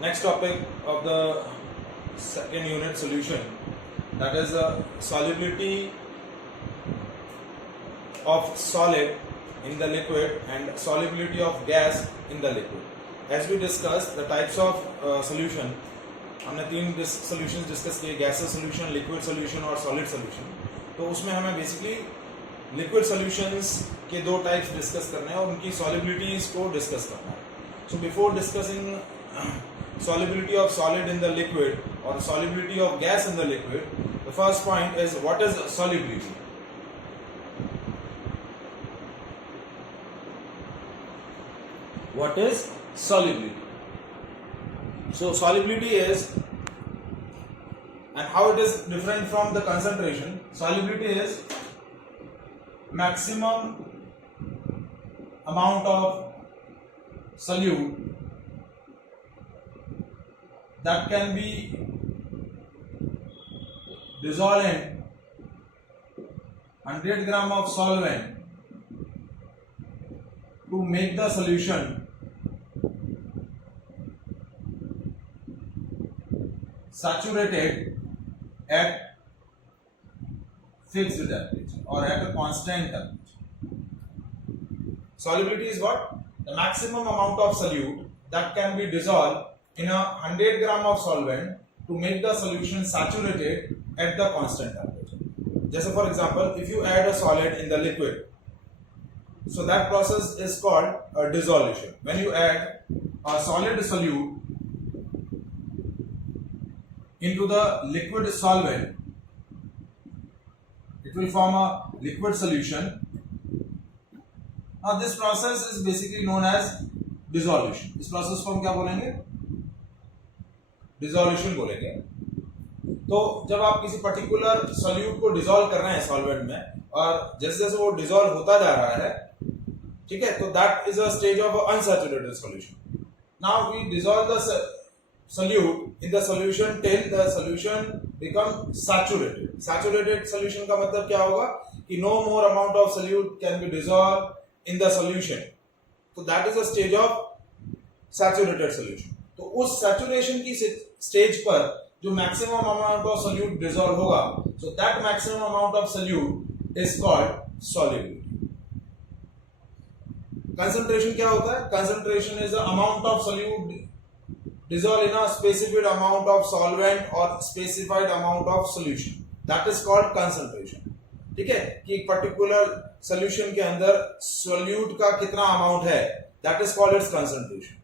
Next topic of the second unit solution, that is solubility of solid in the liquid and solubility of gas in the liquid. As we discussed the types of solution, हमने तीन solutions discuss किए, gaseous solution, liquid solution और solid solution. तो उसमें हमें basically liquid solutions के दो types discuss करने हैं और उनकी solubilities को discuss करना है. So before discussing solubility of solid in the liquid or solubility of gas in the liquid, the first point is what is solubility. What is solubility? So solubility is, and how it is different from the concentration. Solubility is maximum amount of solute that can be dissolved in 100 gram of solvent to make the solution saturated at fixed temperature or at a constant temperature. Solubility is what? The maximum amount of solute that can be dissolved in a 100 gram of solvent to make the solution saturated at the constant temperature. Just for example, if you add a solid in the liquid, so that process is called a dissolution. When you add a solid solute into the liquid solvent, it will form a liquid solution. Now this process is basically known as dissolution. इस process को हम क्या बोलेंगे? Dissolution बोलेंगे. तो जब आप किसी पर्टिकुलर सॉल्यूट को डिसॉल्व कर रहे हैं सॉल्वेंट में और जैसे जैसे वो डिसॉल्व होता जा रहा है, ठीक है, तो that is a stage of unsaturated solution. Now we dissolve the solute in the solution till the solution become saturated. Saturated solution का मतलब क्या होगा कि no more amount of solute can be dissolved in the solution. So that is a stage of saturated solution. तो उस saturation की stage पर जो maximum amount of solute dissolve होगा, so that maximum amount of solute is called solubility. Concentration क्या होता है? Concentration is the amount of solute dissolve in a specified amount of solvent or specified amount of solution. That is called concentration. ठीक है, कि एक particular solution के अंदर solute का कितना अमाउंट है, that is called its concentration.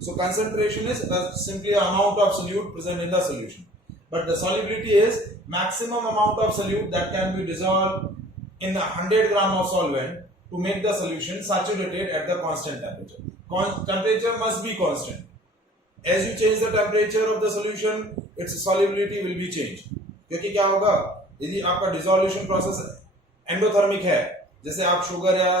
So concentration is simply an amount of solute present in the solution, but the solubility is maximum amount of solute that can be dissolved in 100 gram of solvent to make the solution saturated at the constant temperature. Temperature must be constant. As you change the temperature of the solution, its solubility will be changed. क्योंकि क्या होगा, यदि आपका dissolution process endothermic है, जैसे आप sugar या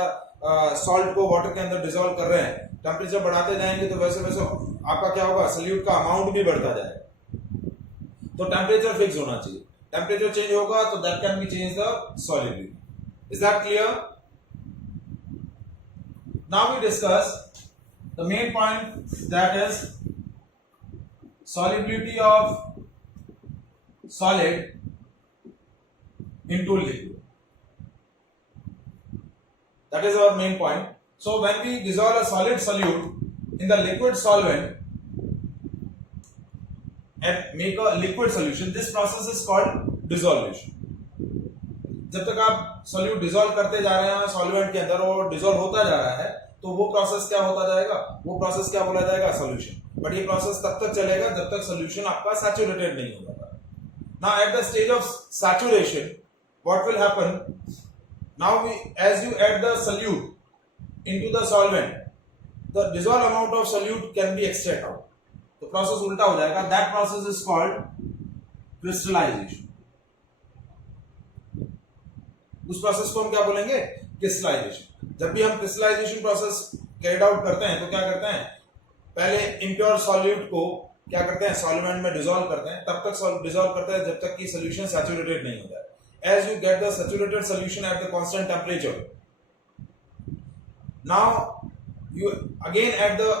salt को वाटर के अंदर डिसॉल्व कर रहे हैं, टेम्परेचर बढ़ाते जाएंगे तो वैसे वैसे आपका क्या होगा, सॉल्यूट का अमाउंट भी बढ़ता जाएगा. तो टेम्परेचर फिक्स होना चाहिए. टेम्परेचर चेंज होगा तो that can be change the solubility. Is that clear? Now we discuss the main point, that is solubility of solid into liquid. That is our main point. So when we dissolve a solid solute in the liquid solvent and make a liquid solution, this process is called dissolution. जब तक आप solute dissolve करते जा रहे हैं solvent के अंदर, वो dissolve होता जा रहा है, तो वो प्रोसेस क्या होता जाएगा, वो प्रोसेस क्या बोला जाएगा, सॉल्यूशन. बट ये प्रोसेस तब तक चलेगा जब तक सॉल्यूशन आपका सैचुरेटेड नहीं होगा. Now at the stage of saturation what will happen, now we as you add the solute into the solvent, the dissolve amount of solute can be extract out. तो process उल्टा हो जाएगा. That process is called crystallization. उस process को हम क्या बोलेंगे, crystallisation. जब भी हम क्रिस्टलाइजेशन प्रोसेस कैरिड आउट करते हैं तो क्या करते हैं, पहले इम्प्योर सॉल्यूट को क्या करते हैं, सॉल्वेंट में डिसॉल्व करते हैं. तब तक डिसॉल्व करते हैं जब तक कि सॉल्यूशन सैचुरेटेड नहीं हो जाए. as you get the saturated solution at the constant temperature. Now you again add the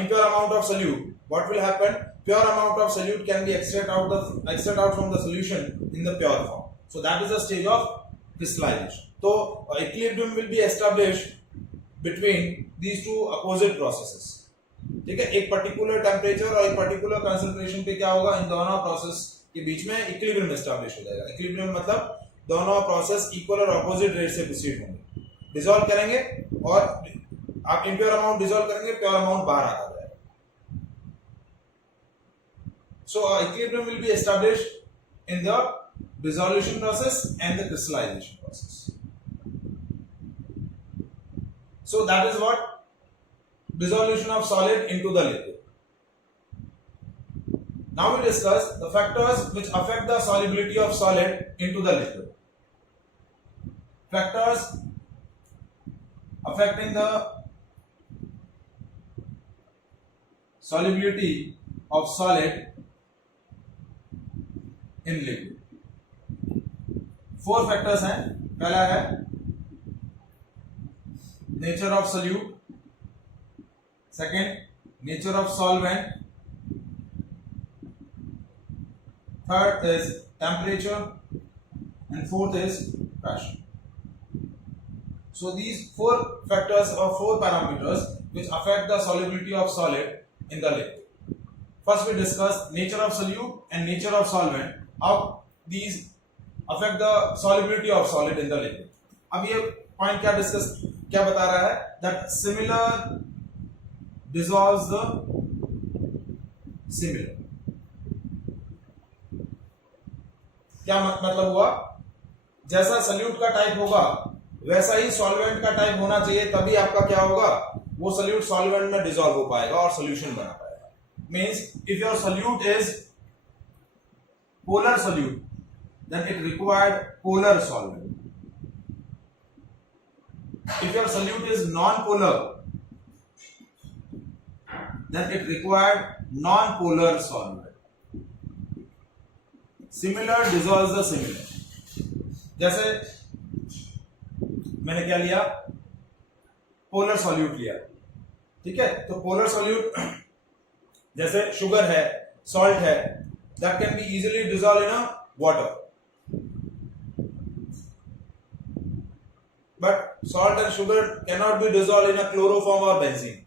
impure amount of solute, what will happen? Pure amount of solute can be extracted out from the solution in the pure form. So that is the stage of crystallization. So equilibrium will be established between these two opposite processes. ठीक है, एक particular temperature और एक particular concentration पे क्या होगा, इन दोनों process के बीच में इक्विलिब्रियम एस्टैब्लिश हो जाएगा. इक्विलिब्रियम मतलब दोनों प्रोसेस इक्वल और अपोजिट रेट से प्रोसीड होंगे, डिसॉल्व करेंगे और आप इम्प्योर अमाउंट डिसॉल्व करेंगे, प्योर अमाउंट बाहर आता जाएगा. So equilibrium will be established in the dissolution process and the crystallization process. So that is what dissolution of solid into the liquid. Now we discuss the factors which affect the solubility of solid into the liquid. Factors affecting the solubility of solid in liquid. 4 factors हैं. पहला है nature of solute, second nature of solvent, third is temperature, and fourth is pressure. So these 4 factors or 4 parameters which affect the solubility of solid in the liquid. First we discuss nature of solute and nature of solvent, how these affect the solubility of solid in the liquid. अब ये point क्या बता रहा है, that similar dissolves the similar. क्या मतलब हुआ, जैसा सल्यूट का टाइप होगा वैसा ही सॉल्वेंट का टाइप होना चाहिए, तभी आपका क्या होगा, वो सल्यूट सॉल्वेंट में डिसॉल्व हो पाएगा और सॉल्यूशन बना पाएगा. Means if your solute is polar solute, then it required polar solvent. If your solute is non-polar, then it required non-polar solvent. Similar dissolves the similar. जैसे मैंने क्या लिया, पोलर सॉल्यूट लिया, ठीक है. तो पोलर सॉल्यूट जैसे शुगर है, सॉल्ट है, that can be easily dissolved in a water, but salt and sugar cannot be dissolved in a chloroform or benzene,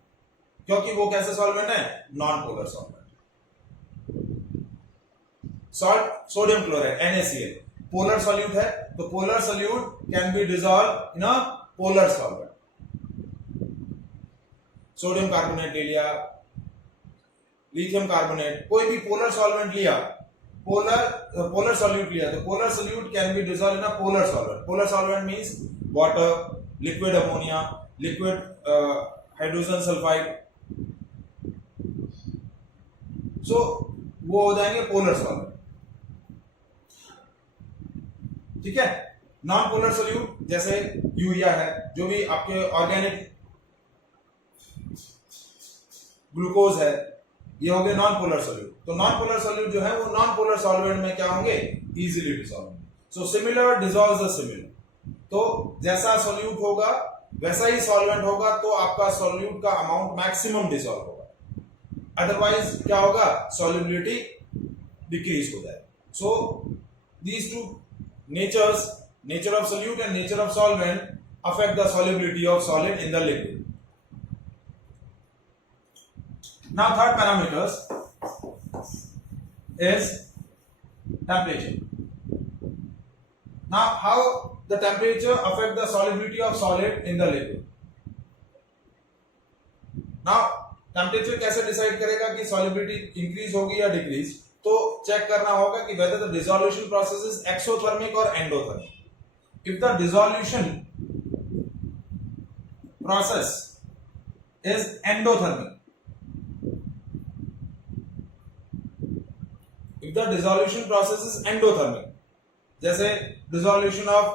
क्योंकि वो कैसे सॉल्वेंट है, non polar solvent. Salt sodium chloride NaCl polar solute है, तो polar solute can be dissolve in a polar solvent. Sodium carbonate ले लिया, lithium carbonate, कोई भी पोलर सॉल्वेंट लिया, पोलर सॉल्यूट लिया, तो polar solute can be dissolve in a polar solvent. Polar solvent means water, liquid ammonia, liquid hydrogen sulphide, so वो हो जाएंगे पोलर सॉल्वेंट. ठीक है. नॉन पोलर सॉल्यूट जैसे यूरिया है, जो भी आपके ऑर्गेनिक ग्लूकोज है, ये हो गए नॉन पोलर सॉल्यूट. तो नॉन पोलर सॉल्यूट जो है वो नॉन पोलर सॉल्वेंट में क्या होंगे, easily dissolve. So similar dissolves the similar. तो जैसा सॉल्यूट होगा वैसा ही सॉल्वेंट होगा, तो आपका सॉल्यूट का अमाउंट मैक्सिमम डिसॉल्व होगा. अदरवाइज क्या होगा, सॉल्युबिलिटी डिक्रीज हो जाएगा. So these two natures, nature of solute and nature of solvent, affect the solubility of solid in the liquid. Now third parameters is temperature. Now how the temperature affect the solubility of solid in the liquid. Now temperature कैसे decide करेगा कि solubility increase होगी या decrease, तो check करना होगा कि whether the dissolution process is exothermic or endothermic. If the dissolution process is endothermic, if the dissolution process is endothermic, जैसे dissolution of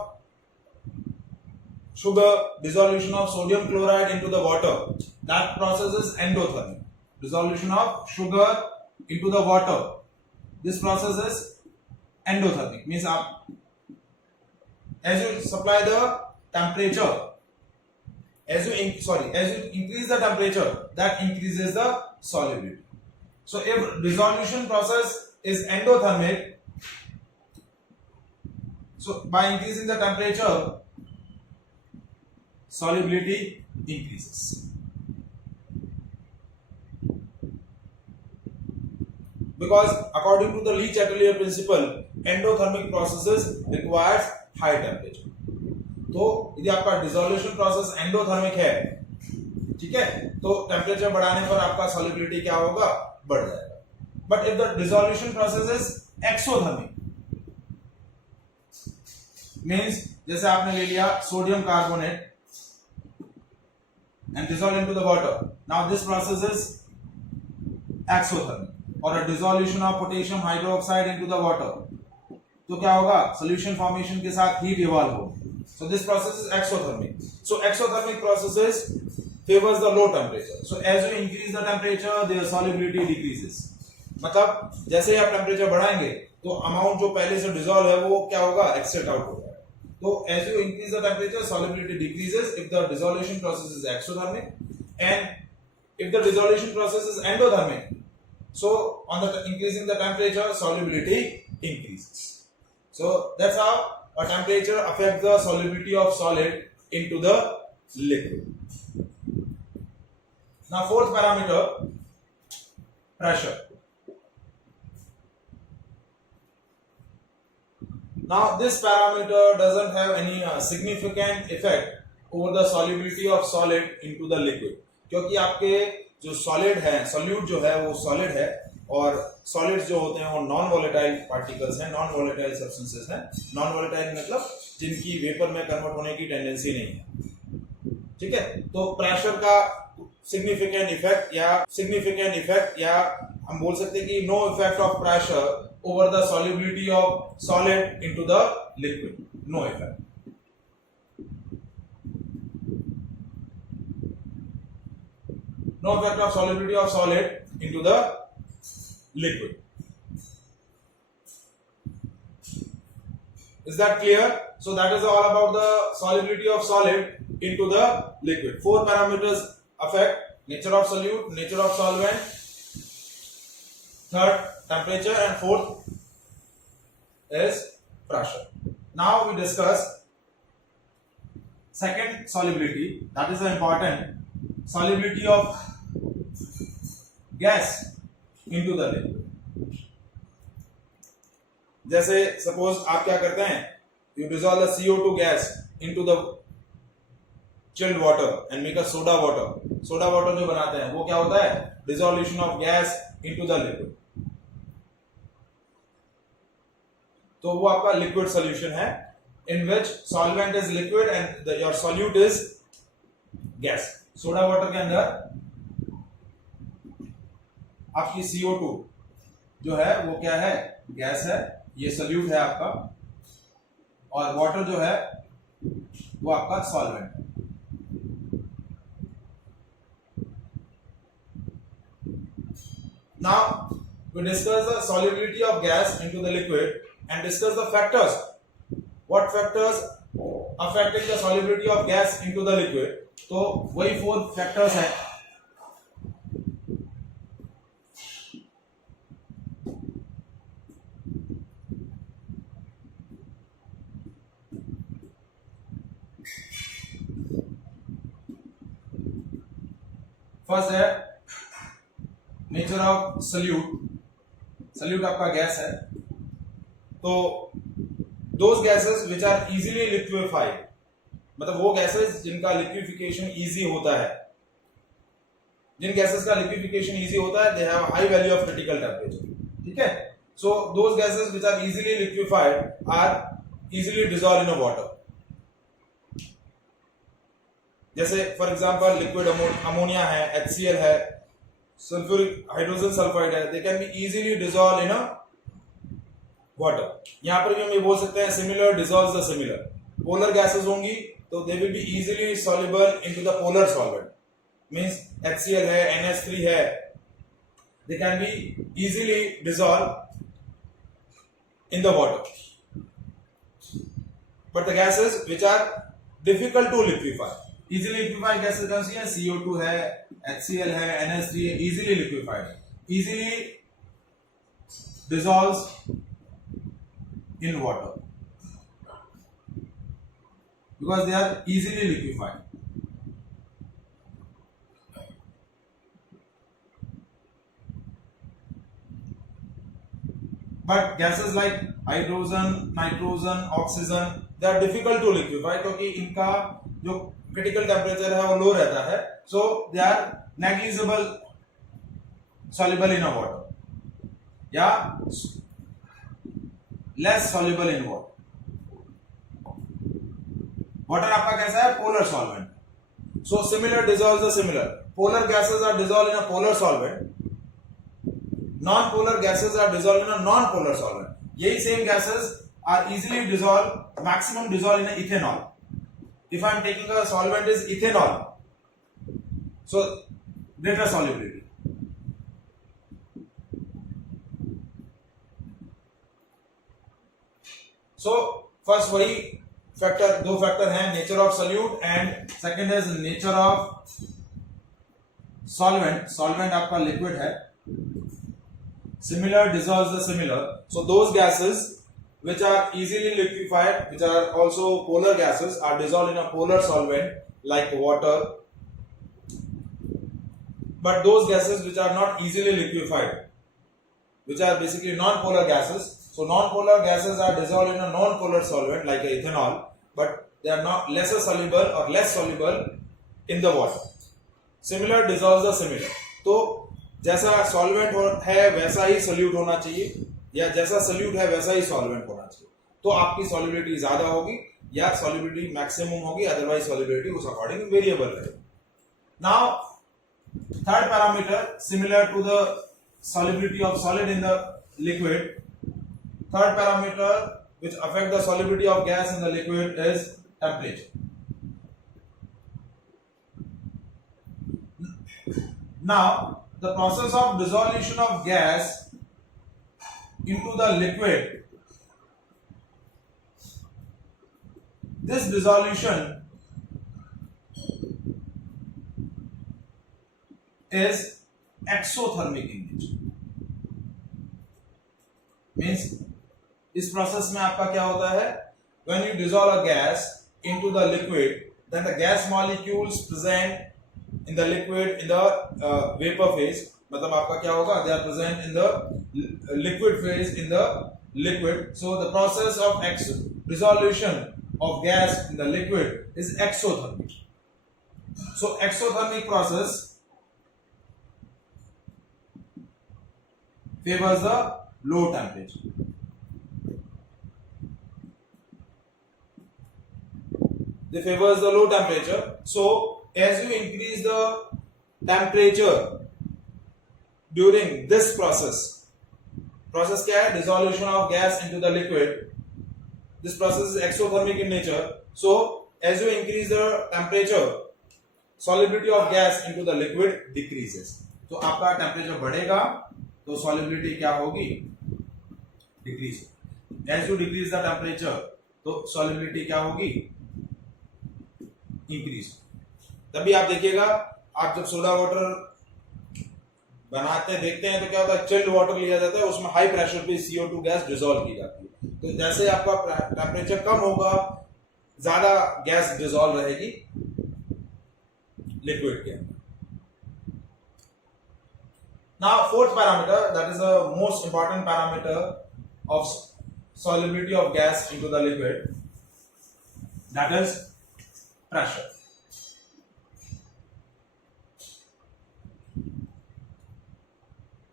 sugar, dissolution of sodium chloride into the water, that process is endothermic. Dissolution of sugar into the water, this process is endothermic. Means आप as you supply the temperature, as you increase the temperature, that increases the solubility. So if dissolution process is endothermic, so by increasing the temperature, solubility increases. Because according to the Lee-Chatelier principle, endothermic processes requires high temperature. तो यदि आपका dissolution process endothermic है, ठीक है, तो temperature बढ़ाने पर आपका सॉल्युबिलिटी क्या होगा, बढ़ जाएगा. But if the dissolution process is exothermic, means जैसे आपने ले लिया sodium carbonate and dissolve into the water. Now this process is exothermic. Or a dissolution of potassium hydroxide into the water. तो क्या होगा, solution formation के साथ heat evolve होगा. So this process is exothermic. So exothermic processes favors the low temperature. So as you increase the temperature, their solubility decreases. मतलब जैसे ही आप temperature बढ़ाएंगे तो अमाउंट जो पहले से डिसॉल्व है वो क्या होगा, एक्सेट आउट होगा. So as you increase the temperature, solubility decreases if the dissolution process is exothermic, and if the dissolution process is endothermic, so on the increasing the temperature, solubility increases. So that's how a temperature affects the solubility of solid into the liquid. Now fourth parameter, pressure. Now this parameter doesn't have any significant effect over the solubility of solid into the liquid, क्योंकि आपके जो solid है, solute जो है वो solid है, और solids जो होते हैं वो non volatile particles हैं, non volatile substances हैं. non volatile मतलब जिनकी वेपर में कन्वर्ट होने की टेंडेंसी नहीं है, ठीक है. तो प्रेशर का significant effect या हम बोल सकते हैं कि no effect of pressure over the solubility of solid into the liquid, no effect. No effect of solubility of solid into the liquid. Is that clear? So that is all about the solubility of solid into the liquid. Four parameters affect: nature of solute, nature of solvent, third temperature, and fourth is pressure. Now we discuss second solubility, that is the important solubility of gas into the liquid. जैसे suppose आप क्या करते हैं, you dissolve the CO2 gas into the chilled water and make a soda water. Soda water जो बनाते हैं वो क्या होता है, dissolution of gas into the liquid. तो वो आपका लिक्विड सॉल्यूशन है, in which solvent is liquid and your solute is gas. Soda water के अंदर आपकी CO2 जो है वो क्या है, गैस है, ये सॉल्यूट है आपका, और वाटर जो है वो आपका सॉल्वेंट है. Now we discuss the solubility of gas into the liquid and discuss the factors. What factors affecting the solubility of gas into the liquid? तो वही 4 factors हैं. फर्स्ट है नेचर ऑफ सल्यूट. सल्यूट आपका gas है, तो those gases which are easily liquefied, मतलब वो gases जिनका लिक्विफिकेशन इजी होता है, जिन गैसेस का लिक्विफिकेशन इजी होता है, they have high value of critical temperature. ठीक है, so those gases which are easily liquefied are easily dissolve in a water. जैसे फॉर एग्जांपल लिक्विड अमोनिया है, HCl है, सल्फ्यूरिक हाइड्रोजन सल्फाइड है, they can be easily dissolve in a water. यहां पर भी हम ये बोल सकते हैं similar dissolves the similar. Polar gases होंगी तो they will be easily soluble into the polar solvent. Means HCl है, NH3 है, they can be easily dissolve in the water. But the gases which are difficult to liquefy, easily liquefied gases कौन सी है? CO2 है, HCl है, NH3 है, easily liquefied, easily dissolves in water because they are easily liquefied. But gases like hydrogen, nitrogen, oxygen, they are difficult to liquefy क्योंकि इनका जो critical temperature है वो low रहता है, so they are negligible soluble in a water या less soluble in water. Water आपका कैसा है? Polar solvent. So similar dissolves the similar. Polar gases are dissolved in a polar solvent. Non-polar gases are dissolved in a non-polar solvent. यही same gases are easily dissolved, maximum dissolved in a ethanol. If I am taking a solvent is ethanol, so greater solubility. So first वही factor, दो factor हैं, nature of solute and second is nature of solvent. Solvent आपका liquid है. Similar dissolves the similar. So those gases which are easily liquefied, which are also polar gases, are dissolved in a polar solvent like water. But those gases which are not easily liquefied, which are basically non-polar gases, so non-polar gases are dissolved in a non-polar solvent like ethanol, but they are not lesser soluble or less soluble in the water. Similar dissolves the similar. तो जैसा solvent है वैसा ही solute होना चाहिए, या जैसा solute है वैसा ही सॉल्वेंट होना चाहिए. तो आपकी सॉल्युबिलिटी ज्यादा होगी या सॉल्युबिलिटी मैक्सिमम होगी, अदरवाइज सॉल्युबिलिटी उस अकॉर्डिंग वेरिएबल रहेगी. Now third parameter similar to the solubility of solid in the liquid. Third parameter which affect the solubility of gas in the liquid is temperature. Now the process of dissolution of gas into the liquid, this dissolution is exothermic in nature. Means इस process में आपका क्या होता है? When you dissolve a gas into the liquid, then the gas molecules present in the liquid in the vapor phase. मतलब आपका क्या होगा? They are present in the liquid phase in the liquid. So the process of dissolution of gas in the liquid is exothermic. So exothermic process favors the low temperature. They favors the low temperature. So as you increase the temperature during this process क्या है? Dissolution of gas into the liquid. This process is exothermic in nature. So as you increase the temperature, solubility of gas into the liquid decreases. तो आपका temperature बढ़ेगा तो solubility क्या होगी? Decrease. As you decrease the temperature तो solubility क्या होगी? Increase. तभी आप देखिएगा, आप जब सोडा वाटर बनाते देखते हैं तो क्या होता है? चिल्ड वाटर लिया जाता है, उसमें हाई प्रेशर पे CO2 गैस डिसॉल्व की जाती है. तो जैसे आपका टेम्परेचर कम होगा, ज्यादा गैस डिसॉल्व रहेगी लिक्विड के अंदर. Now fourth parameter, that is the most important parameter of solubility of gas into the liquid, that is pressure.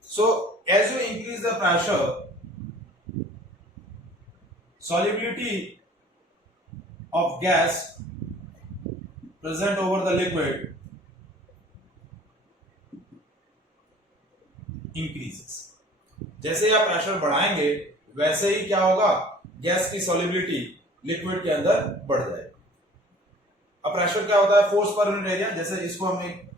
So as you increase the pressure, solubility of gas present over the liquid increases. जैसे आप pressure बढ़ाएंगे वैसे ही क्या होगा? Gas की solubility liquid के अंदर बढ़ जाएगी. अब प्रेशर क्या होता है? Force per unit area. जैसे इसको हम एक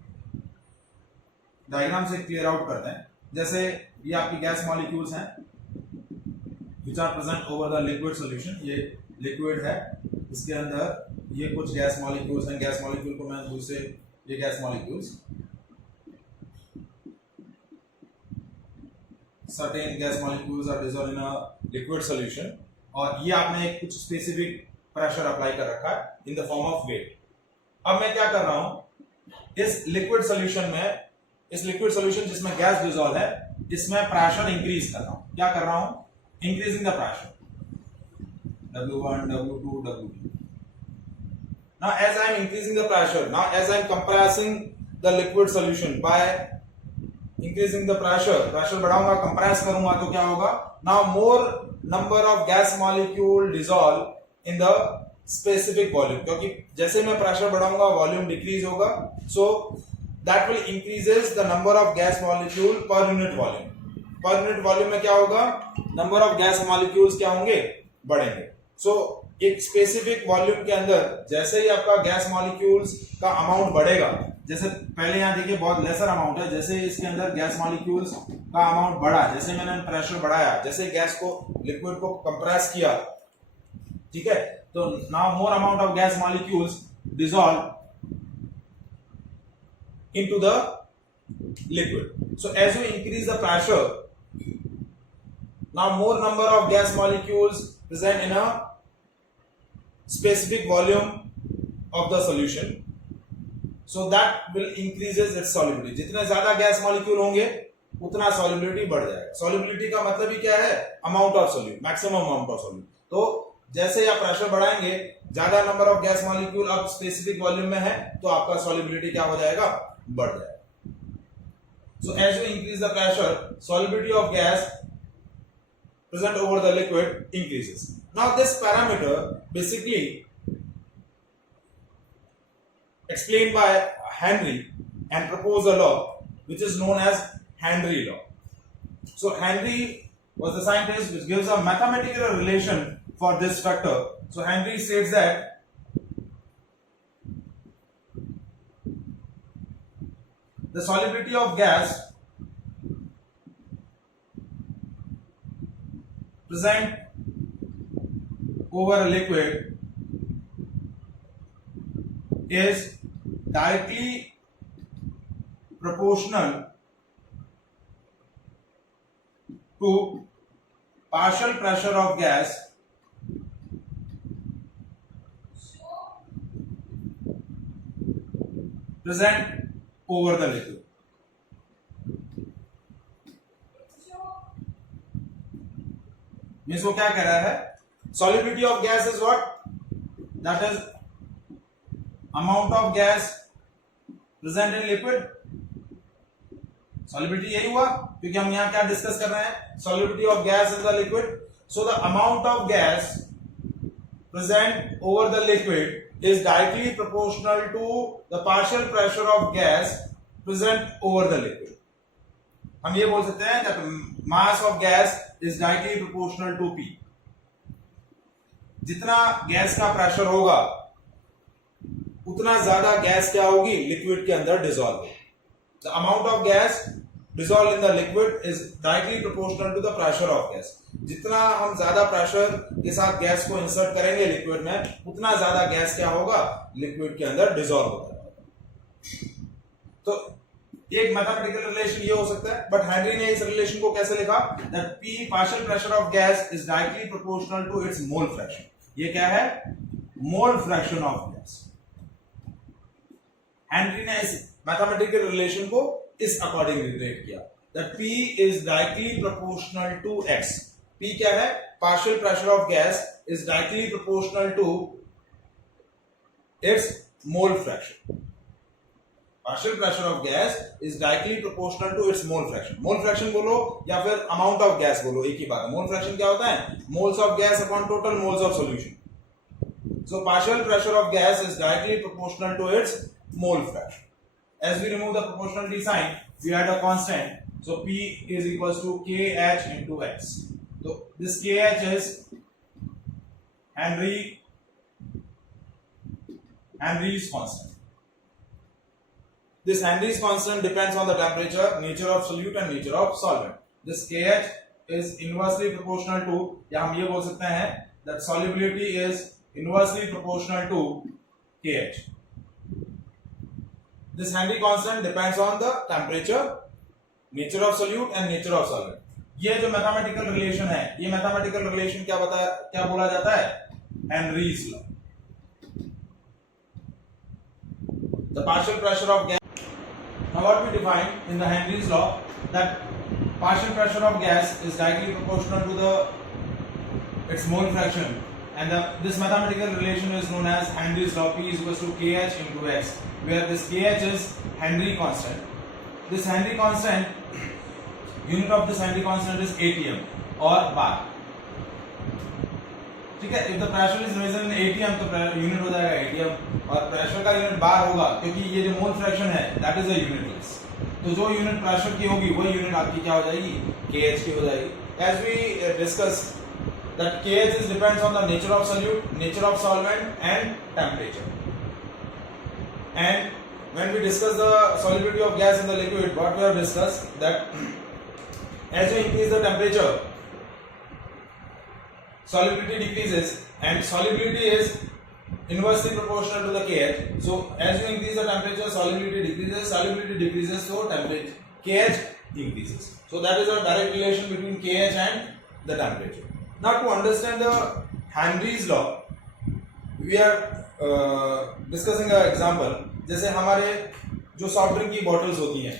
डायग्राम से क्लियर आउट करते हैं. जैसे ये आपकी गैस मॉलिक्यूल्स हैं, which are present over the liquid solution. ये liquid है, इसके अंदर ये कुछ गैस मॉलिक्यूल्स हैं. गैस मॉलिक्यूल को मैं दूसरे ये gas molecules, certain gas molecules are dissolved in a liquid solution, और ये आपने एक कुछ स्पेसिफिक प्रेशर अप्लाई कर रखा है in the form of weight. अब मैं क्या कर रहा हूं, इस लिक्विड सोल्यूशन में, इस लिक्विड सोल्यूशन जिसमें गैस डिसॉल्व है, इसमें प्रेशर इंक्रीज कर रहा हूं. क्या कर रहा हूं? Increasing the pressure, W1, W2, W3. Now as I am increasing the pressure, now as I am compressing the liquid solution by increasing the pressure, pressure बढ़ाऊंगा, compress करूंगा तो क्या होगा? Now more number of gas molecule dissolve in the specific volume, क्योंकि जैसे मैं pressure बढ़ाऊंगा volume decrease होगा, so that will increases the number of gas molecule per unit volume. per unit volume में क्या होगा? number of gas molecules क्या होंगे? बढ़ेंगे. so एक स्पेसिफिक वॉल्यूम के अंदर जैसे ही आपका गैस मॉलिक्यूल्स का अमाउंट बढ़ेगा, जैसे पहले यहां देखिए बहुत लेसर अमाउंट है, जैसे इसके अंदर गैस मॉलिक्यूल्स का अमाउंट बढ़ा, जैसे मैंने प्रेशर बढ़ाया, जैसे गैस को, लिक्विड को कंप्रेस किया, ठीक है, तो now more amount of gas molecules dissolve into the liquid. So as you increase the pressure, now more number of gas molecules present in a specific volume of the solution, so that will increases its solubility. जितने ज्यादा gas molecule होंगे उतना solubility बढ़ जाएगा. solubility का मतलब ही क्या है? amount of solute, maximum amount of solute. तो जैसे आप प्रेशर बढ़ाएंगे, ज्यादा नंबर ऑफ गैस मॉलिक्यूल अब स्पेसिफिक वॉल्यूम में है, तो आपका solubility क्या हो जाएगा? बढ़ जाएगा. So as you increase the pressure, solubility of gas present over the liquid increases. Now this parameter basically explained by Henry and proposed a law which is known as Henry law. So Henry was the scientist which gives a mathematical relation for this factor. So Henry states that the solubility of gas present over a liquid is directly proportional to partial pressure of gas present over the liquid. Means वो क्या कह रहा है? solubility of gas is what? that is amount of gas present in liquid. solubility यही हुआ, क्योंकि हम यहां क्या डिस्कस कर रहे हैं? solubility of gas in the liquid. so the amount of gas present over the liquid is directly proportional to the partial pressure of gas present over the liquid. हम ये बोल सकते हैं that mass of gas is directly proportional to P. जितना gas का pressure होगा उतना ज्यादा गैस क्या होगी? लिक्विड के अंदर डिसॉल्व होगी. The amount of gas dissolved in the liquid is directly proportional to the pressure of gas. जितना हम ज्यादा प्रेशर के साथ गैस को इंसर्ट करेंगे लिक्विड में, उतना ज्यादा गैस क्या होगा? लिक्विड के अंदर डिसॉल्व होगा. तो एक मैथमेटिकल रिलेशन ये हो सकता है, बट हेनरी ने इस रिलेशन को कैसे लिखा? That P partial pressure of gas is directly proportional to its mole fraction. ये क्या है? Mole fraction of gas. Henry ने इस मैथमेटिकल रिलेशन को इस अकॉर्डिंग रिलेट किया, that P is directly proportional to X. P क्या है? Partial pressure of gas is directly proportional to its mole fraction. Partial pressure of gas is directly proportional to its mole fraction. Mole fraction बोलो या फिर amount of gas बोलो, एक ही बात है. Mole fraction क्या होता है? Moles of gas upon total moles of solution. So partial pressure of gas is directly proportional to its mole fraction. As we remove the proportionality sign, we add a constant. So P is equals to KH into X. So this KH is Henry's constant. This Henry's constant depends on the temperature, nature of solute and nature of solvent. This KH is inversely proportional to, या हम ये बोल सकते हैं that solubility is inversely proportional to KH. This Henry constant depends on the temperature, nature of solute and nature of solvent. ये जो mathematical relation है, ये मैथमेटिकल रिलेशन क्या बोला जाता है? Henry's law. The partial pressure of gas. Now what we define in the Henry's law, that partial pressure of gas is directly proportional to its mole fraction, and this mathematical relation is known as Henry's law. P is equals to KH into X, where this KH is Henry constant. This Henry constant, unit of this Henry constant is ATM or bar. ठीक है, if the pressure is measured in ATM तो unit हो जाएगा ATM, और pressure का unit बार होगा, क्योंकि ये जो मोल फ्रैक्शन है दैट इज अ यूनिटलेस. तो जो यूनिट प्रेशर की होगी वही यूनिट आपकी क्या हो जाएगी? KH की हो जाएगी. As we discussed that KH is depends on the nature of solute, nature of solvent and temperature. And when we discuss the solubility of gas in the liquid, what we have discussed that as you increase the temperature, solubility decreases, and solubility is inversely proportional to the KH. So as you increase the temperature, solubility decreases, so temperature KH increases. So that is a direct relation between KH and the temperature. Now to understand the Henry's law, we are discussing an example. जैसे हमारे जो soft drink की bottles होती हैं,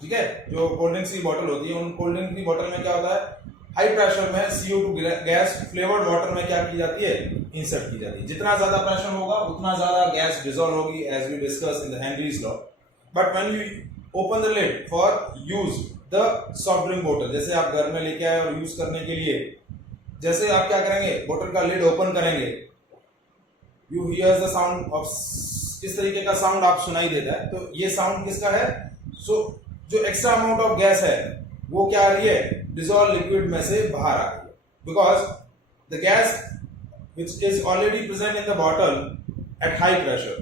ठीक है, जो cold drinks की बॉटल होती है, उन कोल्ड ड्रिंक की बॉटल में क्या होता है? हाई प्रेशर में CO2 गैस फ्लेवर्ड वाटर में क्या की जाती है? इंसर्ट की जाती है. जितना ज्यादा प्रेशर होगा उतना ज्यादा गैस डिसॉल्व होगी, as we discuss in the Henry's law. But when you open the lid for use the soft drink बोतल, जैसे आप घर में लेके आए और यूज करने के लिए, जैसे आप क्या करेंगे? बोतल का लिड ओपन करेंगे, you here the sound of, इस तरीके का साउंड आप सुनाई देता है. तो ये साउंड किसका है? सो जो एक्स्ट्रा अमाउंट ऑफ गैस है वो क्या आ रही है? डिसॉल्व लिक्विड में से बाहर आ रही है, because the gas which is already present in the bottle at high pressure.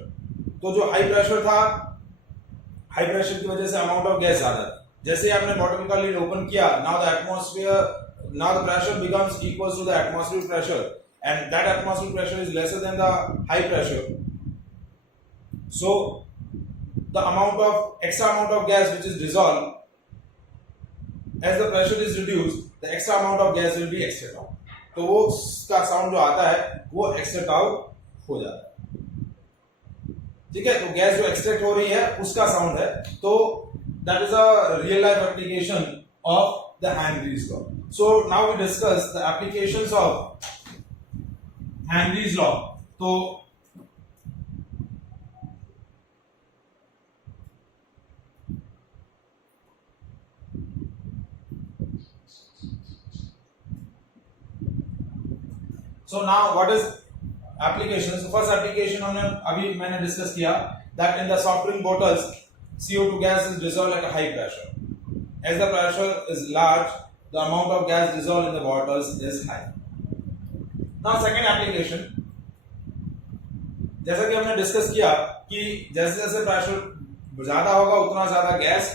तो जो हाई प्रेशर था, हाई प्रेशर की वजह से अमाउंट ऑफ गैस ज्यादा था. जैसे आपने बॉटल का लिड ओपन किया, now the atmosphere, now the pressure becomes equal to the atmospheric pressure, and that atmospheric pressure is lesser than the high pressure. So the amount of extra amount of gas which is dissolved, as the pressure is reduced, the extra amount of gas will be extracted out. तो वो उसका sound जो आता है वो extract out हो जाता है. ठीक है, तो गैस जो एक्सट्रैक्ट हो रही है उसका साउंड है. तो that is a real life application of the Henry's law. So now we discuss the applications of Henry's law. तो So now what is application? So first application मैंने डिस्कस किया that in the soft drink bottles CO2 gas is dissolved at a high pressure. As the pressure is large, the amount of gas dissolved in the bottles is high. Now second application, जैसा कि हमने discuss किया कि जैसे जैसे pressure ज्यादा होगा उतना ज्यादा गैस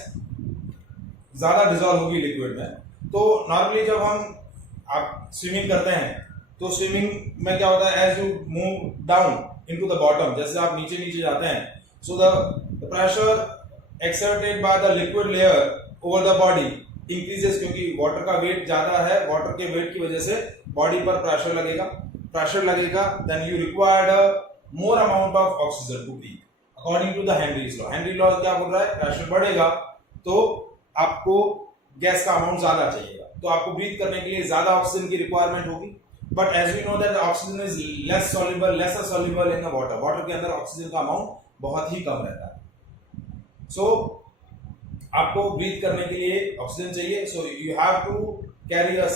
ज्यादा डिसॉल्व होगी लिक्विड में. तो नॉर्मली जब आप स्विमिंग करते हैं तो स्विमिंग में क्या होता है? As you move down into the bottom, जैसे आप नीचे नीचे जाते हैं, so the pressure exerted by the liquid layer over the body increases, क्योंकि वाटर का वेट ज्यादा है. वाटर के वेट की वजह से बॉडी पर प्रेशर लगेगा, then you required more amount of oxygen to breath according to the Henry's law. Henry law क्या बोल रहा है? प्रेशर बढ़ेगा तो आपको गैस का अमाउंट ज्यादा चाहिएगा, तो आपको ब्रीथ करने के लिए ज्यादा ऑक्सीजन की रिक्वायरमेंट होगी. But as we know that the oxygen is lesser soluble in the water. Water के अंदर ऑक्सीजन का अमाउंट बहुत ही कम रहता है. So आपको ब्रीथ करने के लिए ऑक्सीजन चाहिए. So you have to carry a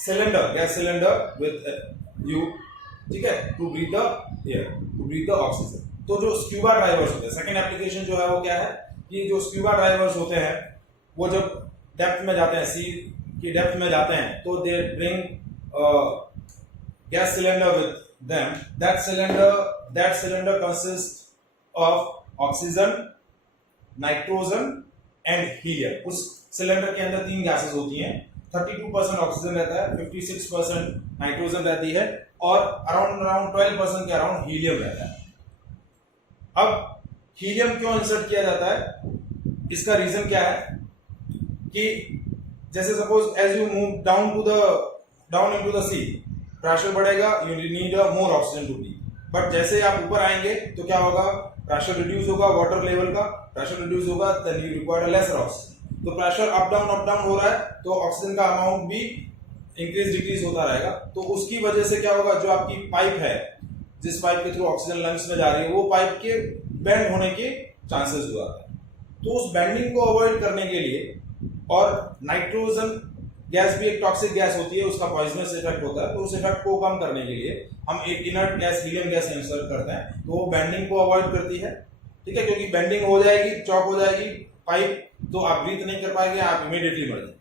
cylinder, gas cylinder with you, ठीक है, to breathe the air, to breathe the oxygen. तो जो स्क्यूबा ड्राइवर्स होते हैं, सेकेंड एप्लीकेशन जो है वो क्या है कि जो स्क्यूबा ड्राइवर्स होते हैं वो जब डेप्थ में जाते हैं, सी की डेप्थ में जाते हैं, तो they bring gas cylinder with them. That cylinder consists of oxygen, nitrogen and helium. उस सिलेंडर के अंदर 3 गैसेस होती हैं. 32% ऑक्सीजन रहता है, 56% नाइट्रोजन रहती है और अराउंड 12% के अराउंड हीलियम रहता है। अब हीलियम क्यों इंसर्ट किया जाता है, इसका रीजन क्या है कि जैसे suppose as you move down into the sea, pressure बढ़ेगा, you need more oxygen to breathe. But जैसे आप ऊपर आएंगे तो क्या होगा, प्रेशर रिड्यूस होगा, वाटर लेवल का प्रेशर रिड्यूस होगा, then you require lesser oxygen. तो प्रेशर अप डाउन हो रहा है तो ऑक्सीजन का अमाउंट भी इंक्रीज डिक्रीज होता रहेगा। तो उसकी वजह से क्या होगा, जो आपकी पाइप है, जिस पाइप के थ्रू ऑक्सीजन लंग्स में जा रही है, वो पाइप के बेंड होने के चांसेस हुआ है। तो उस बेंडिंग को अवॉइड करने के लिए, और नाइट्रोजन गैस भी एक टॉक्सिक गैस होती है, उसका पॉइजनस इफेक्ट होता है, तो उस इफेक्ट को कम करने के लिए हम एक inert gas helium gas insert करते हैं, तो वो बेंडिंग को अवॉइड करती है। ठीक है, क्योंकि बेंडिंग हो जाएगी, चॉक हो जाएगी पाइप, तो आप ब्रीथ नहीं कर पाएंगे, आप इमीडिएटली मर जाएंगे।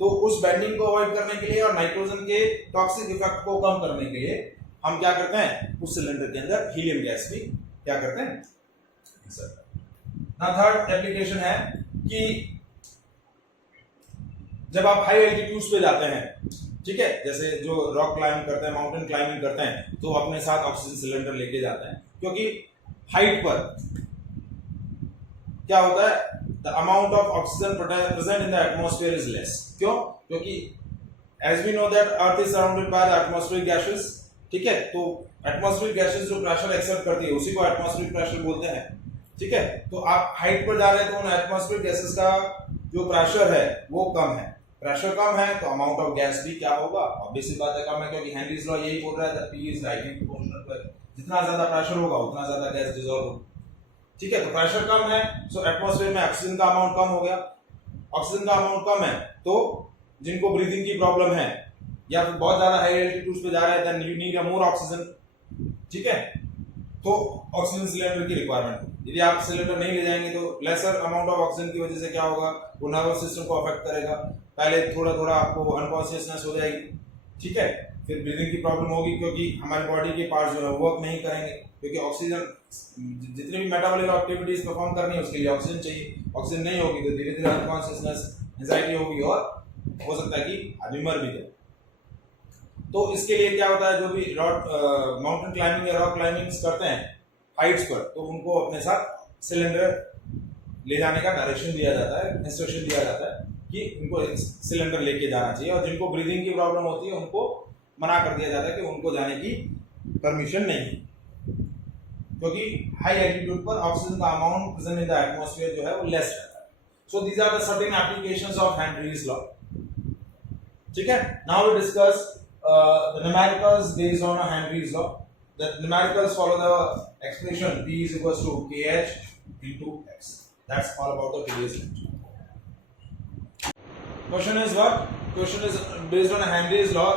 तो उस बेंडिंग को अवॉइड करने के लिए और नाइट्रोजन के टॉक्सिक इफेक्ट को कम करने के लिए हम क्या करते हैं, उस सिलेंडर के अंदर हीलियम गैस भी क्या करते हैं, ना। थर्ड एप्लीकेशन है कि जब आप हाई एल्टीट्यूड्स पे जाते हैं, ठीक है, जैसे जो रॉक क्लाइंब करते हैं, माउंटेन क्लाइंबिंग करते हैं, तो अपने साथ ऑक्सीजन सिलेंडर लेके जाते हैं, क्योंकि हाइट पर क्या होता है, the amount of oxygen present in the atmosphere is less. क्यों, क्योंकि as we know that earth is surrounded by the atmospheric gases. ठीक है, तो एटमॉस्फेरिक गैसेस जो प्रेशर एक्सर्ट करती है उसी को एटमॉस्फेरिक प्रेशर बोलते हैं। ठीक है, तो आप हाइट पर जा रहे हैं तो उन एटमॉस्फेरिक गैसेस का जो प्रेशर है वो कम है, प्रेशर कम है तो अमाउंट ऑफ गैस भी क्या होगा, ऑब्वियस सी बात है कम है, क्योंकि हेनरीज लॉ यही बोल रहा है, P is directly proportional to, जितना ज्यादा प्रेशर होगा उतना ज्यादा गैस डिसॉल्व होगा। ठीक है, तो प्रेशर कम है, सो एटमॉस्फेयर में ऑक्सीजन का अमाउंट कम हो गया। ऑक्सीजन का अमाउंट कम है तो जिनको ब्रीदिंग की प्रॉब्लम है या फिर बहुत ज्यादा हाई एल्टीट्यूड्स पे जा रहे हैं, then you need a more oxygen. ठीक है, तो ऑक्सीजन सिलेंडर की रिक्वायरमेंट है। यदि आप सिलेंडर नहीं ले जाएंगे तो लेसर अमाउंट ऑफ ऑक्सीजन की वजह से क्या होगा, वो नर्वस सिस्टम को अफेक्ट करेगा, पहले थोड़ा थोड़ा आपको अनकॉन्शियसनेस हो जाएगी। ठीक है, फिर ब्रीदिंग की प्रॉब्लम होगी, क्योंकि हमारी बॉडी के पार्ट्स जो है वर्क नहीं करेंगे, क्योंकि ऑक्सीजन जितनी भी मेटाबॉलिक एक्टिविटीज परफॉर्म करनी है उसके लिए ऑक्सीजन चाहिए। ऑक्सीजन नहीं होगी तो धीरे धीरे अनकॉन्शियसनेस, एंजाइटी होगी और हो सकता है कि आदमी मर भी जाए। तो इसके लिए क्या होता है, जो भी माउंटेन क्लाइंबिंग या रॉक क्लाइंबिंग करते हैं हाइट्स पर, तो उनको अपने साथ सिलेंडर ले जाने का डायरेक्शन दिया जाता है, इंस्ट्रक्शन दिया जाता है कि उनको सिलेंडर लेके जाना चाहिए, और जिनको ब्रीदिंग की प्रॉब्लम होती है उनको मना कर दिया जाता है कि उनको जाने की परमिशन नहीं है, क्योंकि हाई एल्टीट्यूड पर ऑक्सीजन का amount present in the atmosphere जो है वो लेस रहता है। So these are the certain applications of Henry's law. ठीक है, now we discuss the numericals based on a Henry's law. The numericals follow the expression P is equals to KH into X. That's all about the previous lecture. Question is what? Question is based on a Henry's law.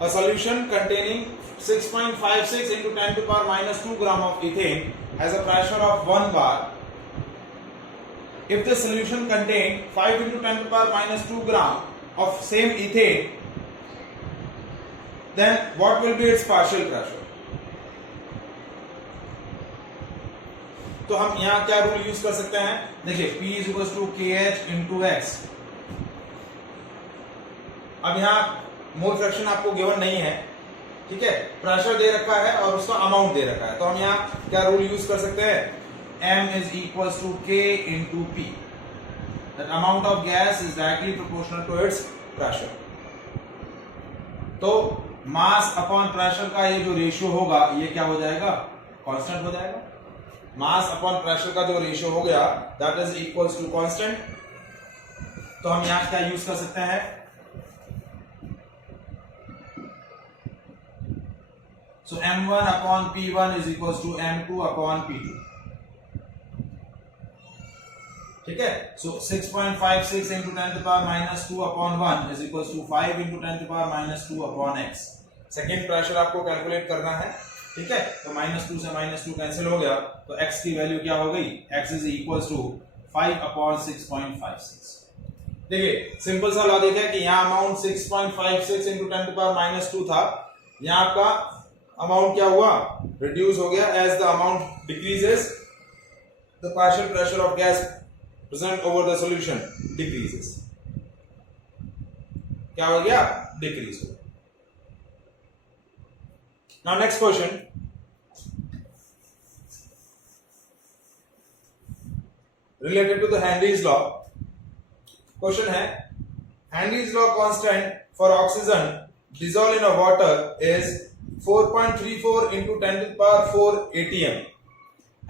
A solution containing 6.56 into 10 to the power minus 2 gram of ethane has a pressure of 1 bar. If the solution contained 5 into 10 to the power minus 2 gram of same ethane, then what will be its partial pressure? तो हम यहां क्या rule use कर सकते हैं, देखिए P is equals to KH into X। अब यहां मोल फ्रैक्शन आपको गिवन नहीं है, ठीक है, प्रेशर दे रखा है और उसका अमाउंट दे रखा है, तो हम यहां क्या रूल यूज कर सकते हैं, M is equals to K into P। That amount of gas is directly proportional to its pressure। तो मास अपॉन प्रेशर का ये जो रेशियो होगा ये क्या हो जाएगा, कांस्टेंट हो जाएगा। मास अपॉन प्रेशर का जो रेशियो हो गया that is equals to constant. तो हम यहां क्या यूज कर सकते हैं, so m1 upon p1 is equals to m2 upon p2। ठीक है, so 6.56 into 10 to the power minus 2 upon 1 is equals to 5 into 10 to the power minus 2 upon x। Second pressure आपको कैलकुलेट करना है, ठीक है, तो -2 से -2 कैंसिल हो गया, तो x की वैल्यू क्या हो गई, x is equals to 5 upon 6.56। देखिए सिंपल सा लॉजिक है कि यहाँ amount 6.56 into 10 to the power minus 2 था, यहाँ आपका अमाउंट क्या हुआ, रिड्यूस हो गया, as the amount decreases the partial pressure of gas present over the solution decreases। क्या हो गया, डिक्रीज हो गया। Now next question, related to the Henry's law. Question है, Henry's law constant for oxygen dissolved in a water is 4.34 into 10 to the power 4 atm.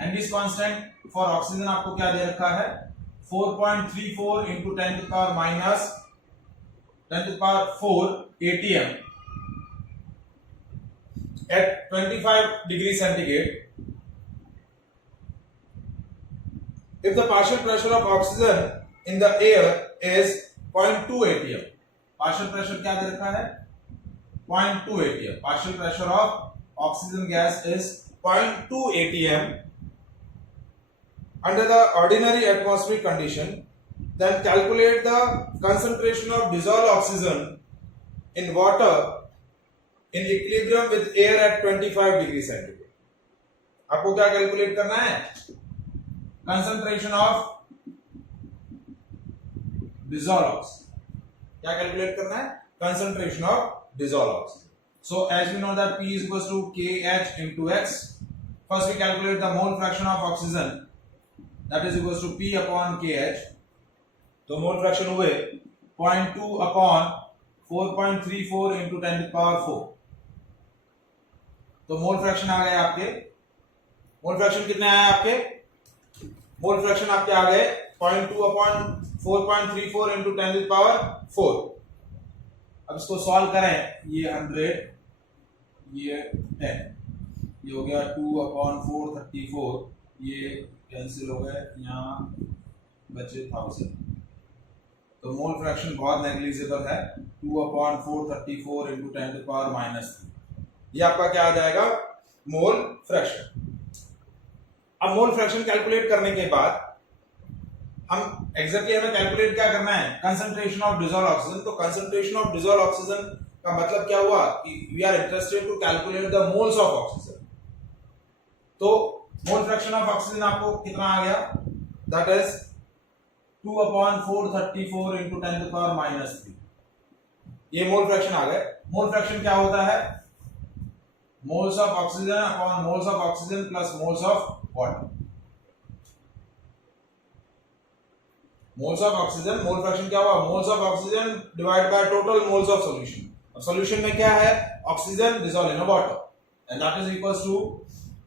Henry's constant for oxygen आपको क्या दे रखा है, 4.34 into 10 to the power minus 10 to the power 4 atm at 25 degree centigrade. If the partial pressure of oxygen in the air is 0.2 atm, partial pressure क्या दे रखा है, 0.2 atm. Partial pressure of oxygen gas is 0.2 atm under the ordinary atmospheric condition. Then calculate the concentration of dissolved oxygen in water in equilibrium with air at 25 degree centigrade. आपको क्या calculate करना है, concentration of dissolved oxygen. क्या calculate करना है, concentration of dissolved oxygen. So as we know that P is equals to KH into X. First we calculate the mole fraction of oxygen, that is equals to P upon KH. तो mole fraction हुए 0.2 upon 4.34 into 10 to the power 4. तो mole fraction आ गए आपके, mole fraction कितने आए आपके, mole fraction आपके आ गए 0.2 upon 4.34 into 10 to the power 4. अब इसको सॉल्व करें, ये 100, ये 10, ये हो गया 2 upon 434, ये कैंसिल हो गए, यहाँ बचे 1000. तो मोल फ्रैक्शन बहुत नेग्लिजिबल है, 2 upon 434 into 10 to the power minus 3. ये आपका क्या आ जाएगा, मोल फ्रैक्शन. अब मोल फ्रैक्शन कैलकुलेट करने के बाद हम एग्जैक्टली हमें कैलकुलेट क्या करना है, कंसंट्रेशन ऑफ डिसॉल्व ऑक्सीजन. तो कंसंट्रेशन ऑफ डिसॉल्व ऑक्सीजन का मतलब क्या हुआ कि we are interested to calculate the moles of oxygen. तो मोल फ्रैक्शन ऑफ ऑक्सीजन आपको कितना आ गया, that is 2 upon 434 into 10 to the power minus 3. ये मोल फ्रैक्शन आ गए. मोल फ्रैक्शन क्या होता है, moles of oxygen upon moles of oxygen plus moles of water. Moles of oxygen, mole fraction क्या हुआ, moles of oxygen divide by total moles of solution. अब solution में क्या है, oxygen dissolve in a water and that is equals to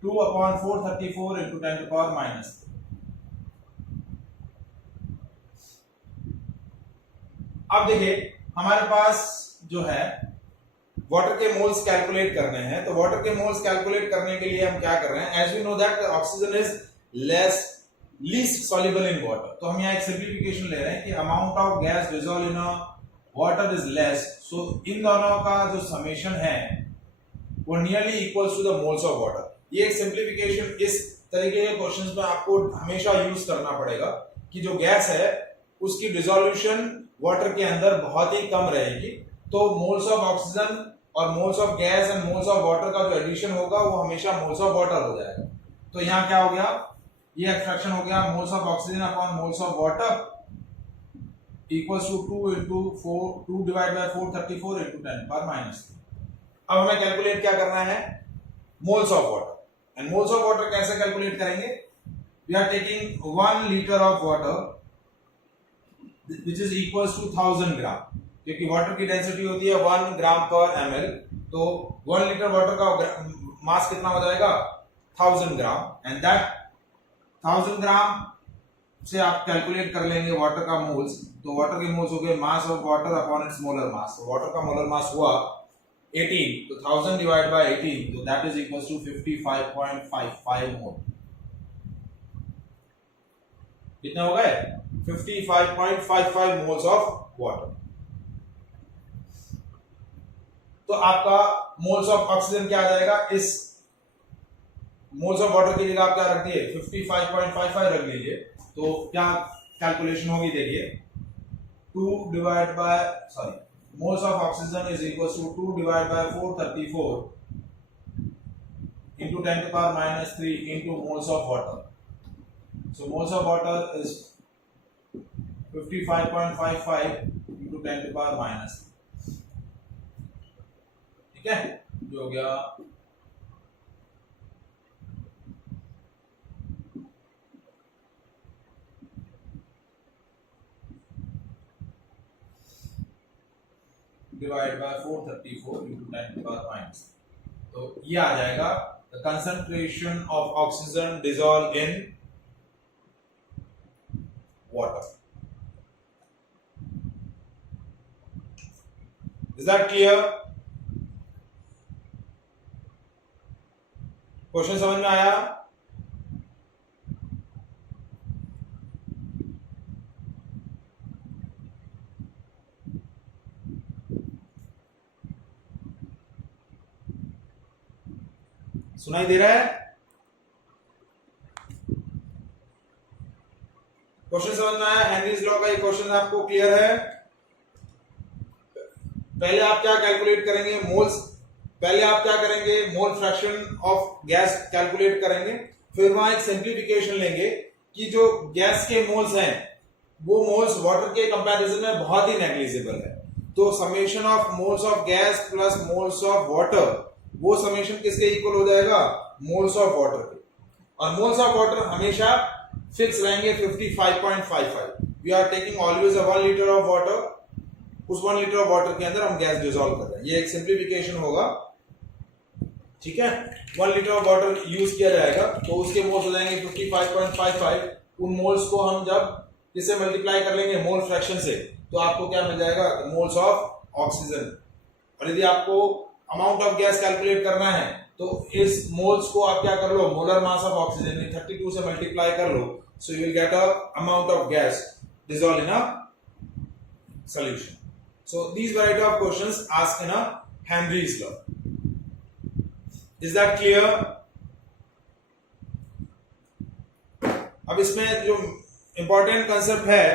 2 upon 434 into 10 to the power minus 3. अब देखिए हमारे पास जो है वाटर के मोल्स कैलकुलेट करने हैं. तो वाटर के मोल्स कैलकुलेट करने के लिए हम क्या कर रहे हैं, as we know that oxygen is least soluble in water. तो हम यहाँ एक सिंप्लीफिकेशन ले रहे हैं कि amount of gas dissolve in water is less. So इन दोनों का जो समेशन है वो nearly equals to the moles of water. ये एक सिंप्लीफिकेशन इस तरीके के क्वेश्चंस में आपको हमेशा यूज करना पड़ेगा कि जो गैस है उसकी डिसोल्यूशन वाटर के अंदर बहुत ही कम रहेगी. तो मोल्स ऑफ ऑक्सीजन और moles of gas and moles of water का जो एडिशन होगा वो हमेशा मोल्स ऑफ वाटर हो जाएगा. तो यहाँ क्या हो गया, ये एक्सट्रैक्शन हो गया, moles of oxygen upon moles of water equals to 2 divide by 434 into 10 power minus 3. अब हमें कैलकुलेट क्या करना है, moles of water. And moles of water कैसे कैलकुलेट करेंगे, we are taking 1 liter of water which is equals to 1000 gram, क्योंकि water की density होती है 1 ग्राम पर ml. तो 1 लीटर वाटर का मास कितना हो जाएगा, 1000 ग्राम. एंड दैट 1000 ग्राम से आप कैलकुलेट कर लेंगे वाटर का मोल्स. तो वाटर के मोल्स हो गए mass of water upon its molar mass. तो वाटर का मोलर मास हुआ 18, तो 1000 डिवाइड बाय 18, तो दैट इज इक्वल्स टू 55.55 मोल. कितने हो गए, 55.55 मोल्स ऑफ वाटर. तो आपका मोल्स ऑफ ऑक्सीजन क्या आ जाएगा, इस मोल्स ऑफ वाटर की जगह आप क्या रख दिए, 55.55 रख लीजिए. तो क्या कैलकुलेशन होगी, देखिए 2 divide by moles of oxygen is equals to 2 divide by 434 into 10 to the power minus 3 into moles of water. So moles of water is 55.55 into 10 to the power minus 3. ठीक है, जो हो गया divide by 434 into 10 to the power minus, तो ये आ जाएगा the concentration of oxygen dissolve in water. Is that clear? Question समझ में आया? सुनाई दे रहा है? क्वेश्चन समझ में आया? हेनरीज लॉ का ये क्वेश्चन आपको क्लियर है? पहले आप क्या कैलकुलेट करेंगे? मोल्स. पहले आप क्या करेंगे? मोल फ्रैक्शन ऑफ गैस कैलकुलेट करेंगे, फिर वहां एक सिंप्लीफिकेशन लेंगे कि जो गैस के मोल्स हैं वो मोल्स वाटर के कंपैरिजन में बहुत ही नेग्लिजिबल है. तो summation of moles of gas plus moles of water, वो समेशन किसके इक्वल हो जाएगा? मोल्स ऑफ वाटर के. और मोल्स ऑफ वाटर हमेशा फिक्स रहेंगे 55.55. We are taking always 1 litre of water. उस 1 लीटर ऑफ वाटर के अंदर हम गैस डिसॉल्व कर रहे हैं. ये एक सिंप्लीफिकेशन होगा, ठीक है. 1 लीटर ऑफ वाटर यूज किया जाएगा तो उसके मोल्स हो जाएंगे 55.55. उन मोल्स को हम जब इससे मल्टीप्लाई कर लेंगे मोल फ्रैक्शन से, तो आपको क्या मिल जाएगा? Moles of oxygen. और यदि आपको अमाउंट ऑफ गैस कैलकुलेट करना है तो इस मोल्स को आप क्या कर लो? मोलर मास ऑफ ऑक्सीजन 32 से मल्टीप्लाई कर लो, so you will get a amount of gas dissolved in a solution. So these variety of questions asked in a Henry's law. Is that clear? अब इसमें जो इंपॉर्टेंट कंसेप्ट है